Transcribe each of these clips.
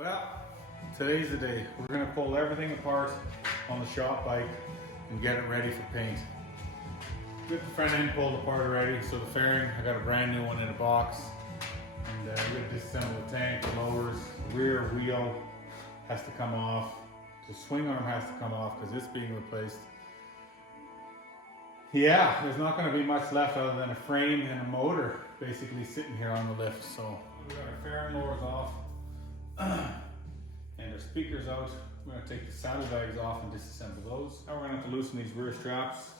Well, today's the day. We're going to pull everything apart on the shop bike and get it ready for paint. Get the front end pulled apart already, so the fairing, I got a brand new one in a box. And we're going to disassemble the tank, the lowers, the rear wheel has to come off, the swing arm has to come off because it's being replaced. Yeah, there's not going to be much left other than a frame and a motor basically sitting here on the lift. So we got our fairing lowers off and our speakers out. We're going to take the saddlebags off and disassemble those. Now we're going to have to loosen these rear straps.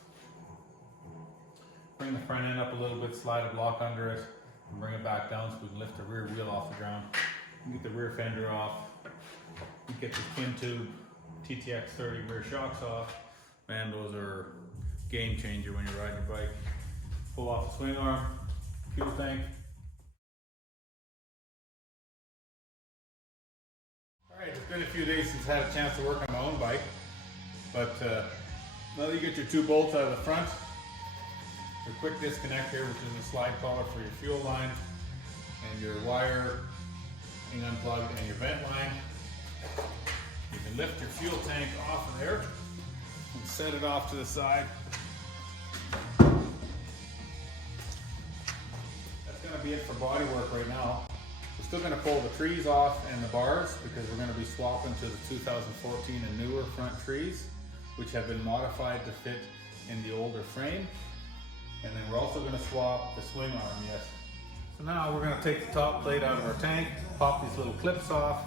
Bring the front end up a little bit, slide a block under it, and bring it back down so we can lift the rear wheel off the ground. Get the rear fender off. Get the twin tube TTX 30 rear shocks off. Man, those are game changer when you're riding your bike. Pull off the swing arm, fuel tank. Alright, it's been a few days since I had a chance to work on my own bike, but now that you get your two bolts out of the front, your quick disconnect here, which is a slide collar for your fuel line, and your wire being unplugged, and your vent line. You can lift your fuel tank off of there and set it off to the side. That's going to be it for body work right now. We're still going to pull the trees off and the bars because we're going to be swapping to the 2014 and newer front trees, which have been modified to fit in the older frame. And then we're also going to swap the swing arm, yes. So now we're going to take the top plate out of our tank, pop these little clips off.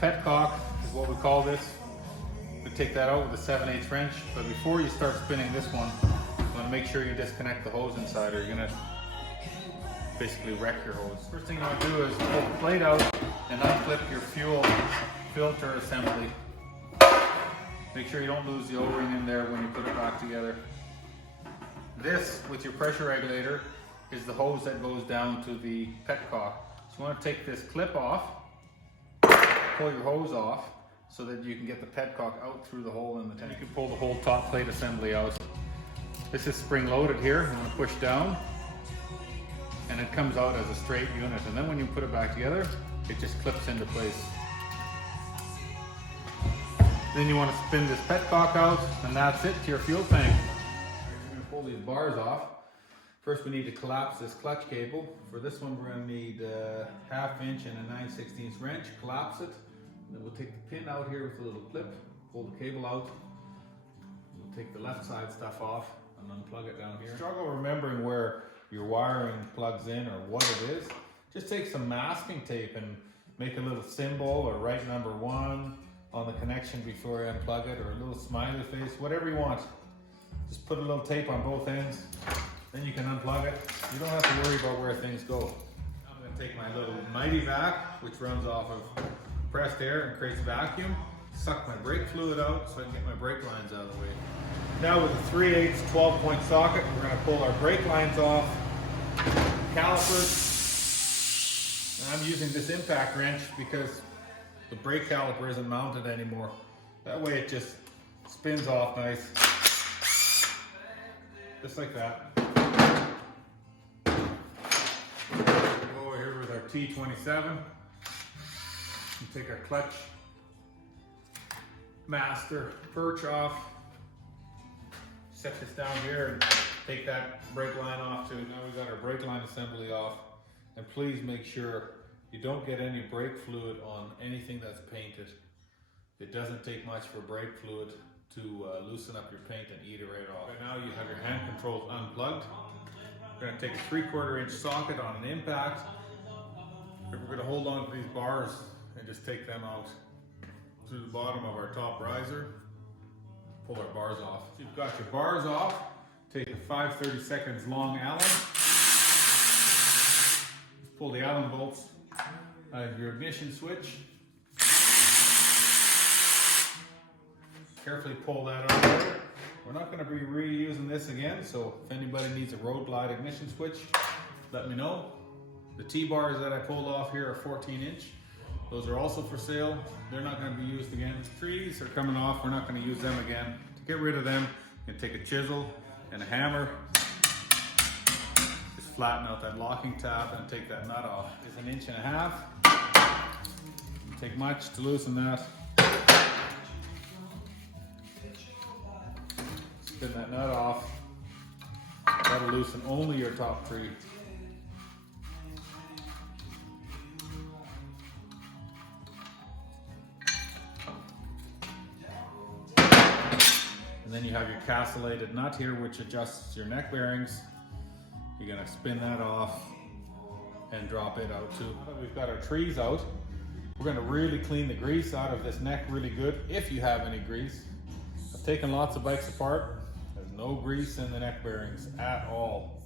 Petcock is what we call this. We take that out with a 7/8 wrench, but before you start spinning this one, you want to make sure you disconnect the hose inside or you're going to basically wreck your hose. First thing you want to do is pull the plate out and unclip your fuel filter assembly. Make sure you don't lose the O-ring in there when you put it back together. This, with your pressure regulator, is the hose that goes down to the petcock. So you want to take this clip off, pull your hose off so that you can get the petcock out through the hole in the tank. You can pull the whole top plate assembly out. This is spring loaded here. I'm going to push down and it comes out as a straight unit, and then when you put it back together it just clips into place. Then you want to spin this petcock out and that's it to your fuel tank. We're going to pull these bars off. First we need to collapse this clutch cable. For this one we're going to need a 1/2 inch and a 9/16 wrench. Collapse it. Then we'll take the pin out here with a little clip, pull the cable out. We'll take the left side stuff off and unplug it down here. Struggle remembering where your wiring plugs in or what it is. Just take some masking tape and make a little symbol or write number 1 on the connection before you unplug it, or a little smiley face, whatever you want. Just put a little tape on both ends. Then you can unplug it. You don't have to worry about where things go. I'm going to take my little Mighty Vac, which runs off of compressed air and creates vacuum, suck my brake fluid out so I can get my brake lines out of the way. Now with a 3/8 12-point socket, we're going to pull our brake lines off, calipers, and I'm using this impact wrench because the brake caliper isn't mounted anymore. That way it just spins off nice, just like that. Go over here with our T27 and take our clutch master perch off. Set this down here and take that brake line off too. Now we got our brake line assembly off, and please make sure you don't get any brake fluid on anything that's painted. It doesn't take much for brake fluid to loosen up your paint and eat it right off. Right now you have your hand controls unplugged. We're going to take a 3/4 inch socket on an impact. We're going to hold on to these bars and just take them out through the bottom of our top riser. Pull our bars off. So you've got your bars off. Take a 5/32 long Allen. Just pull the Allen bolts out of your ignition switch. Carefully pull that out there. We're not going to be reusing this again, so if anybody needs a road glide ignition switch, let me know. The T-bars that I pulled off here are 14 inch. Those are also for sale. They're not going to be used again. Trees are coming off. We're not going to use them again. To get rid of them, you can take a chisel and a hammer. Just flatten out that locking tab and take that nut off. It's 1.5 inches. Doesn't take much to loosen that. Spin that nut off. That'll loosen only your top tree. And then you have your castellated nut here, which adjusts your neck bearings. You're gonna spin that off and drop it out too. Now that we've got our trees out, we're gonna really clean the grease out of this neck really good, if you have any grease. I've taken lots of bikes apart. There's no grease in the neck bearings at all.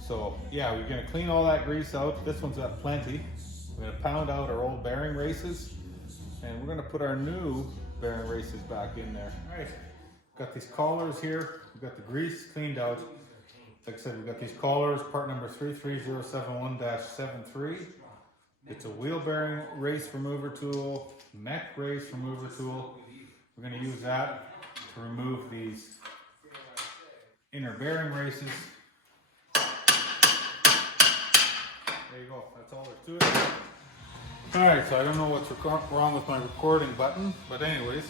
So yeah, we're gonna clean all that grease out. This one's got plenty. We're gonna pound out our old bearing races, and we're gonna put our new bearing races back in there. All right, got these collars here. We've got the grease cleaned out. Like I said, we've got these collars, part number 33071-73. It's a wheel bearing race remover tool, neck race remover tool. We're going to use that to remove these inner bearing races. There you go, that's all there's to it. Alright, so I don't know what's wrong with my recording button, but anyways.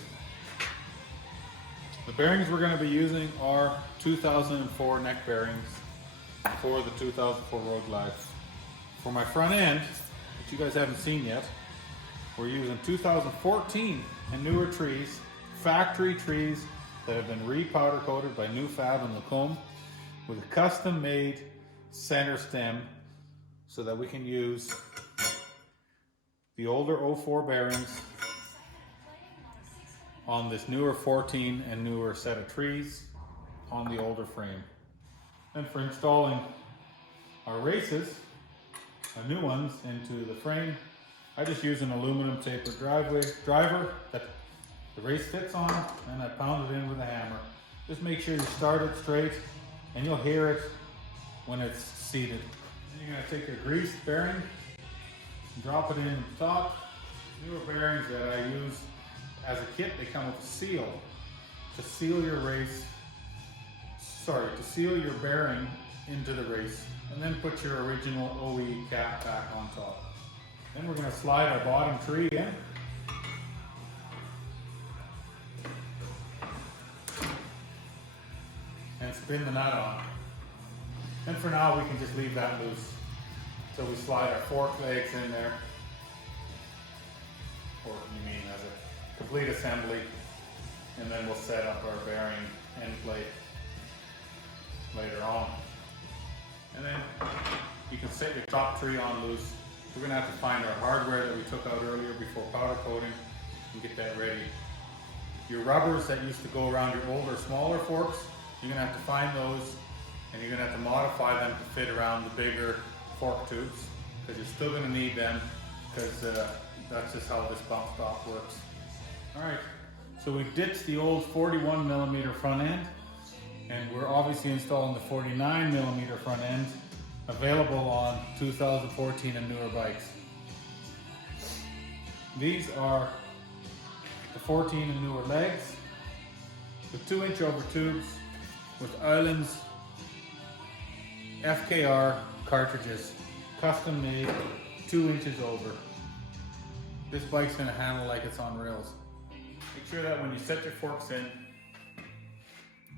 The bearings we're going to be using are 2004 neck bearings for the 2004 Road Glide. For my front end, which you guys haven't seen yet, we're using 2014 and newer trees, factory trees that have been re-powder coated by New Fab and Lacombe with a custom made center stem so that we can use the older 04 bearings on this newer 14 and newer set of trees on the older frame. And for installing our races, our new ones, into the frame, I just use an aluminum tapered driver that the race fits on, and I pound it in with a hammer. Just make sure you start it straight, and you'll hear it when it's seated. Then you're going to take your greased bearing and drop it in the top. Newer bearings that I use as a kit, they come with a seal to seal your your bearing into the race, and then put your original OE cap back on top. Then we're going to slide our bottom tree in. And spin the nut on. And for now we can just leave that loose. So we slide our fork legs in there. Or you mean as a complete assembly, and then we'll set up our bearing end plate later on. And then you can set your top tree on loose. We're going to have to find our hardware that we took out earlier before powder coating and get that ready. Your rubbers that used to go around your older, smaller forks, you're going to have to find those, and you're going to have to modify them to fit around the bigger fork tubes, because you're still going to need them, because that's just how this bump stop works. Alright, so we've ditched the old 41mm front end, and we're obviously installing the 49mm front end, available on 2014 and newer bikes. These are the 14 and newer legs with 2-inch over tubes with Ohlins FKR cartridges, custom made, 2 inches over. This bike's going to handle like it's on rails. Make sure that when you set your forks in,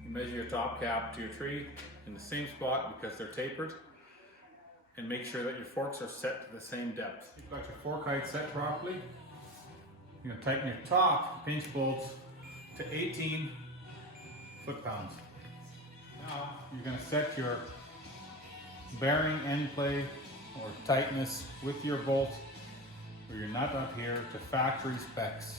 you measure your top cap to your tree in the same spot because they're tapered, and make sure that your forks are set to the same depth. You've got your fork height set properly. You're going to tighten your top pinch bolts to 18 foot-pounds. Now you're going to set your bearing end play or tightness with your bolt or your nut up here to factory specs.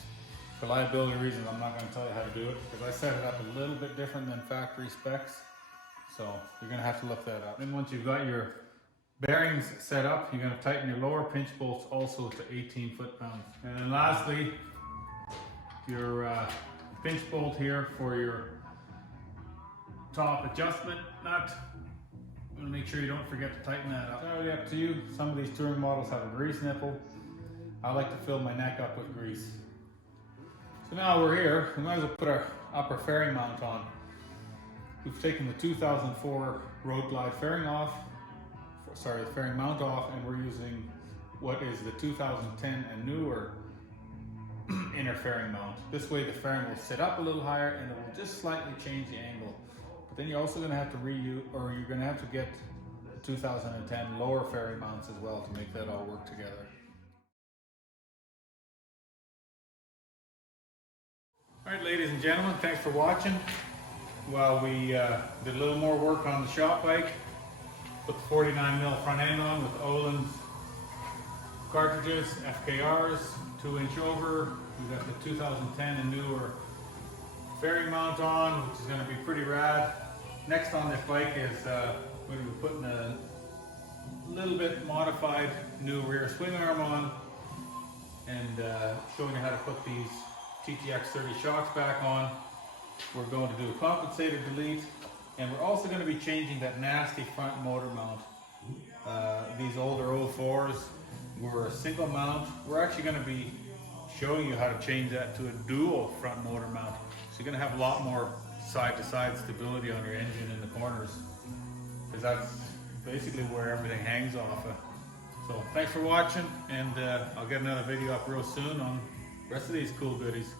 For liability reasons, I'm not going to tell you how to do it because I set it up a little bit different than factory specs. So you're going to have to look that up. Then once you've got your bearings set up, you're going to tighten your lower pinch bolts also to 18 foot-pounds. And then lastly, your pinch bolt here for your top adjustment nut. I'm going to make sure you don't forget to tighten that up. It's entirely up to you. Some of these touring models have a grease nipple. I like to fill my neck up with grease. So now we're here, we might as well put our upper fairing mount on. We've taken the 2004 Road Glide fairing off, the fairing mount off, and we're using what is the 2010 and newer inner fairing mount. This way the fairing will sit up a little higher and it will just slightly change the angle. But then you're also going to have to you're going to have to get 2010 lower fairing mounts as well to make that all work together. Alright, ladies and gentlemen, thanks for watching. While we did a little more work on the shop bike, put the 49mm front end on with Ohlins cartridges, FKRs, 2-inch over. We got the 2010 and newer fairing mount on, which is going to be pretty rad. Next on this bike is we're going to be putting a little bit modified new rear swing arm on, and showing you how to put these TTX 30 shocks back on. We're going to do a compensator delete, and we're also going to be changing that nasty front motor mount. These older 04s were a single mount. We're actually going to be showing you how to change that to a dual front motor mount. So you're going to have a lot more side-to-side stability on your engine in the corners, because that's basically where everything hangs off of. So thanks for watching, and I'll get another video up real soon on the rest of these cool goodies.